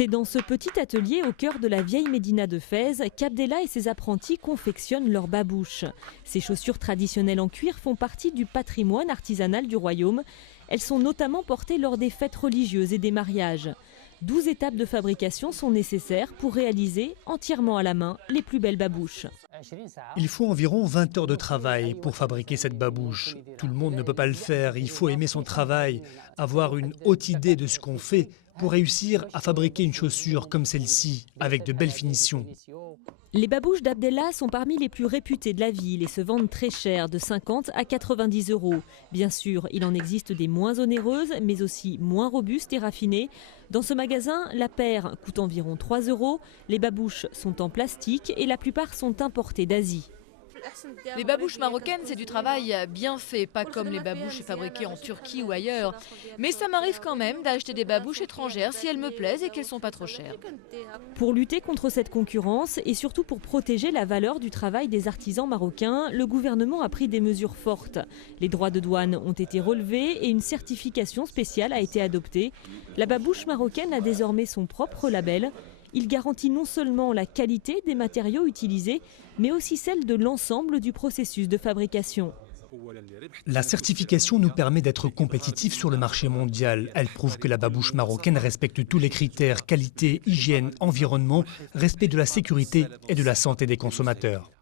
C'est dans ce petit atelier au cœur de la vieille médina de Fès qu'Abdellah et ses apprentis confectionnent leurs babouches. Ces chaussures traditionnelles en cuir font partie du patrimoine artisanal du royaume. Elles sont notamment portées lors des fêtes religieuses et des mariages. 12 étapes de fabrication sont nécessaires pour réaliser entièrement à la main les plus belles babouches. Il faut environ 20 heures de travail pour fabriquer cette babouche. Tout le monde ne peut pas le faire, il faut aimer son travail, avoir une haute idée de ce qu'on fait pour réussir à fabriquer une chaussure comme celle-ci, avec de belles finitions. Les babouches d'Abdellah sont parmi les plus réputées de la ville et se vendent très cher, de 50 à 90 €. Bien sûr, il en existe des moins onéreuses, mais aussi moins robustes et raffinées. Dans ce magasin, la paire coûte environ 3 €. Les babouches sont en plastique et la plupart sont importées d'Asie. Les babouches marocaines, c'est du travail bien fait, pas comme les babouches fabriquées en Turquie ou ailleurs. Mais ça m'arrive quand même d'acheter des babouches étrangères si elles me plaisent et qu'elles sont pas trop chères. Pour lutter contre cette concurrence et surtout pour protéger la valeur du travail des artisans marocains, le gouvernement a pris des mesures fortes. Les droits de douane ont été relevés et une certification spéciale a été adoptée. La babouche marocaine a désormais son propre label. Il garantit non seulement la qualité des matériaux utilisés, mais aussi celle de l'ensemble du processus de fabrication. La certification nous permet d'être compétitifs sur le marché mondial. Elle prouve que la babouche marocaine respecte tous les critères qualité, hygiène, environnement, respect de la sécurité et de la santé des consommateurs.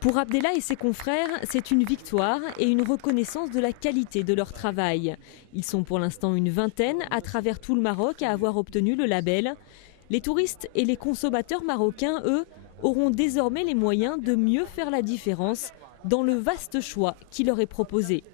Pour Abdellah et ses confrères, c'est une victoire et une reconnaissance de la qualité de leur travail. Ils sont pour l'instant une vingtaine à travers tout le Maroc à avoir obtenu le label. Les touristes et les consommateurs marocains, eux, auront désormais les moyens de mieux faire la différence dans le vaste choix qui leur est proposé.